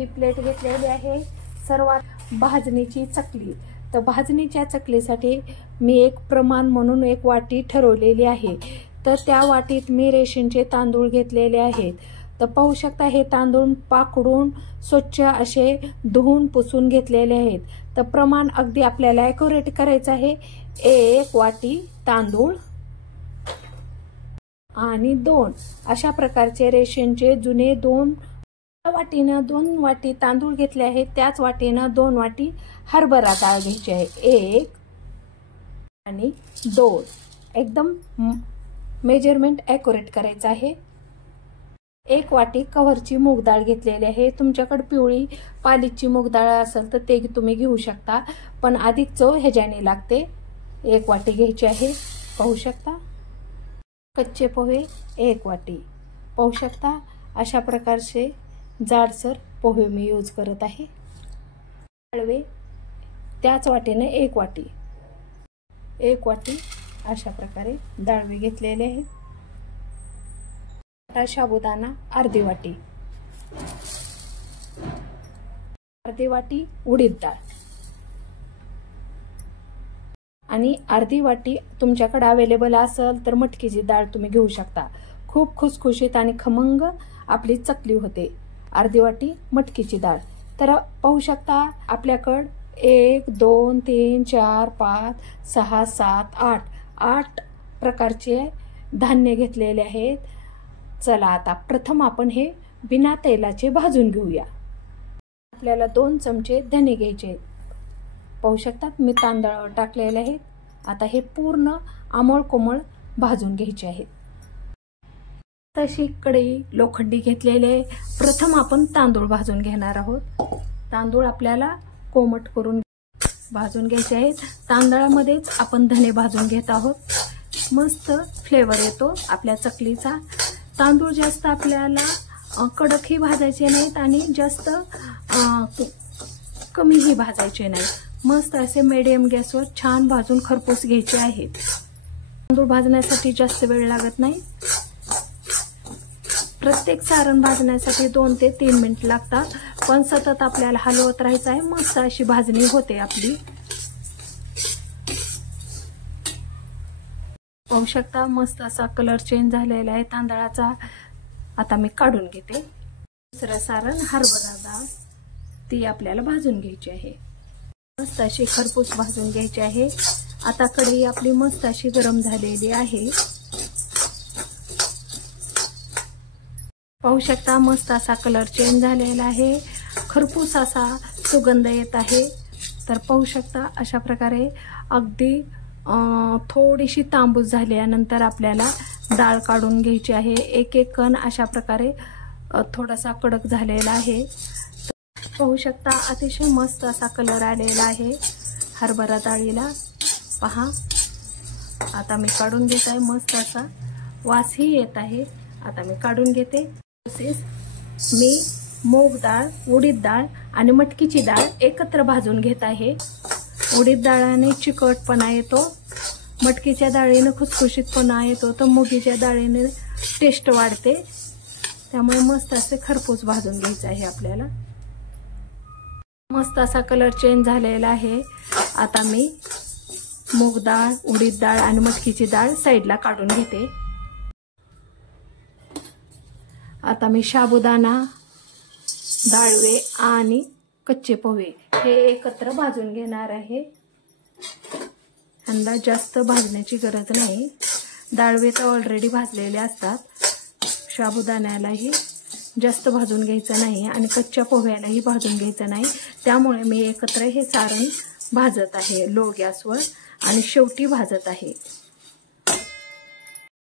मोठी प्लेट घेतलेली आहे। सर्वात भाजणीची चकली, तर भाजणीच्या चकलीसाठी मी एक प्रमाण म्हणून एक वाटी ठरवलेली आहे। तर त्या वाटीत मी रेशनचे तांदूळ घेतलेले आहेत। तर पाहू शकता हे तांदूळ पाकडून स्वच्छ असे धुवून पुसून घेतलेले आहेत। तर प्रमाण अगदी आपल्याला ॲक्युरेट करायचं आहे। 1 वाटी तांदूळ आणि 2 अशा प्रकारचे रेशनचे जुने 2 वाटीनं 2 वाटी तांदूळ घेतले आहेत। त्याच वाटीनं 2 वाटी हरभरा डाळ घ्यायची आहे। 1 आणि 2 एकदम मेजरमेंट ॲक्युरेट करायचं आहे। 1 वाटी कव्हरची मूग डाळ घेतलेली आहे। तुमच्याकडे पिवळी पालिशची मूग डाळ असेल तर ते तुम्ही घेऊ शकता, पण अधिक चव ह्याच्याने लागते। 1 वाटी घ्यायची आहे। पाहू शकता कच्चे पोहे 1 वाटी। पाहू शकता अशा प्रकारचे जाडसर पोहे मी यूज करत आहे। डाळवे त्याच वाटीने 1 वाटी 1 वाटी अशा प्रकारे डाळवे घेतलेले आहेत। साबुदाणा अर्धी वाटी, अर्धी वाटी उडीद डाळ आणि अर्धी वाटी तुमच्याकडे अवेलेबल असेल तर मटकीची डाळ तुम्ही घेऊ शकता। खूप खुसखुशीत आणि खमंग आपली चकली होते। अर्धी वाटी मटकीची डाळ। तर पाहू शकता आपल्याकडे 1 2 3 4 5 6 7 8 प्रकारचे धान्य घेतलेले आहेत। चला आता प्रथम आपण हे बिना तेलाचे भाजून घेऊया। आपल्याला 2 चमचे धने घ्यायचे। पाहू शकता मी तांदूळ टाकलेले आहेत। आता हे पूर्ण आमळ कोमळ भाजून घ्यायचे आहेत। तशी कढई लोखंडी घेतलेले। प्रथम आपण तांदूळ भाजून घेणार आहोत। तांदूळ आपल्याला कोमट करून भाजून घ्यायचे आहेत। तांदळामध्येच आपण धने भाजून घेत आहोत। मस्त फ्लेवर येतो आपल्या चकलीचा। तांदूळ जास्त आपल्याला कडकही भाजायचे नाहीत आणि जास्त कमीही भाजायचे नाहीत। मस्त असे मीडियम गॅसवर छान भाजून खरपूस घ्यायचे आहेत। तांदूळ भाजण्यासाठी जास्त वेळ लागत नाही। प्रत्येक सारण भाजण्यासाठी 2 ते 3 मिनिट लागतात, पण सतत आपल्याला हलवत राहायचं आहे। मस्त अशी भाजणी होते आपली। पाहू शकता मस्त असा कलर चेंज झालेला आहे तांदळाचा। आता मी काढून घेते। दुसरं सारण हरभरा डाळ, ती आपल्याला भाजून घ्यायची आहे। मस्त अशी खरपूस भाजून घ्यायची आहे। आता कढई आपली मस्त अशी गरम झालेली आहे। पाहू शकता मस्त असा कलर चेंज झालेला आहे। खरपूस असा सुगंध येत आहे। तर पाहू शकता अशा प्रकारे अगदी थोडीशी तांबूस झाल्यानंतर आपल्याला डाळ काढून घ्यायची आहे। एक एक कण अशा प्रकारे थोडासा कडक झालेला आहे। पाहू शकता अतिशय मस्त असा कलर आलेला आहे हरभरा डाळीला। पहा आता मी काढून घेत आहे। मस्त असा वासही येत आहे। आता मी काढून घेते। तसेच मी मूग डाळ, उडीद डाळ आणि मटकीची डाळ एकत्र भाजून घेत आहे। उडीद डाळाने चिकटपणा येतो, मटकीच्या डाळीने खुसखुशीतपणा येतो, तर मुगीच्या डाळीने टेस्ट वाढते। त्यामुळे मस्त असे खरपूस भाजून घ्यायचे आहे आपल्याला। मस्त असा कलर चेंज झालेला आहे। आता मी मूग डाळ, उडीद डाळ आणि मटकीची डाळ साईडला काढून घेते। आता मी साबुदाणा, डाळवे आणि कच्चे पोहे हे एकत्र भाजून घेणार आहे। ह्यांना जास्त भाजण्याची गरज नाही। डाळवे तर ऑलरेडी भाजलेले असतात। साबुदाण्यालाही जास्त भाजून घ्यायचं नाही आणि कच्च्या पोह्यालाही भाजून घ्यायचं नाही। त्यामुळे मी एकत्र हे सारण भाजत आहे लो गॅसवर आणि शेवटी भाजत आहे।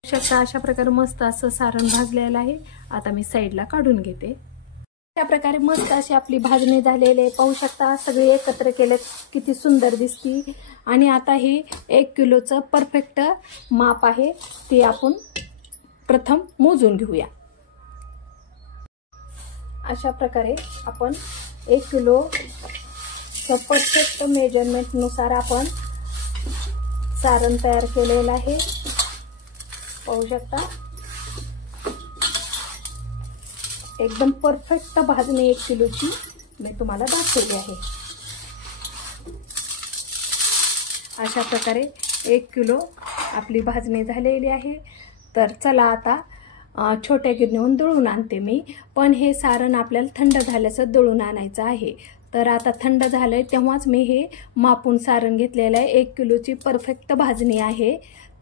शकता अशा प्रकारे मस्त असं सारण भाजलेलं आहे। आता मी साईडला काढून घेते। अशा प्रकारे मस्त अशी आपली भाजणी झालेली आहे। पाहू शकता सगळे एकत्र केले किती सुंदर दिसती। आणि आता हे 1 किलोचं परफेक्ट माप आहे, ते आपण प्रथम मोजून घेऊया। अशा प्रकारे आपण 1 किलो परफेक्ट मेजरमेंट नुसार आपण सारण तयार केलेलं आहे। पाहू शकता एकदम परफेक्ट भाजणी 1 किलोची मी तुम्हाला दाखवली आहे। अशा प्रकारे 1 किलो आपली भाजणी झालेली आहे। तर चला आता छोट्या गिरणीहून दळून आणते मी, पण हे सारण आपल्याला थंड झाल्याचं दळून आणायचं आहे। तर आता थंड झालंय तेव्हाच मी हे मापून सारण घेतलेलं आहे। 1 किलोची परफेक्ट भाजणी आहे।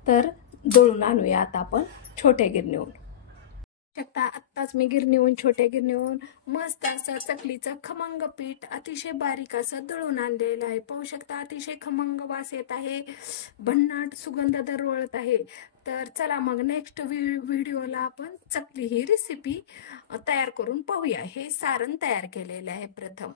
तर दळून आणूया आता आपण छोट्या गिरणीहून। शकता आत्ताच मी गिरणीहून छोट्या गिरणीहून मस्त असं चकलीचं खमंग पीठ अतिशय बारीक असं दळून आणलेलं आहे। पाहू शकता अतिशय खमंग वास येत आहे, भन्नाट सुगंध दरवळत आहे। तर चला मग नेक्स्ट व्हिडिओला आपण चकली ही रेसिपी तयार करून पाहूया। हे सारण तयार केलेलं आहे प्रथम।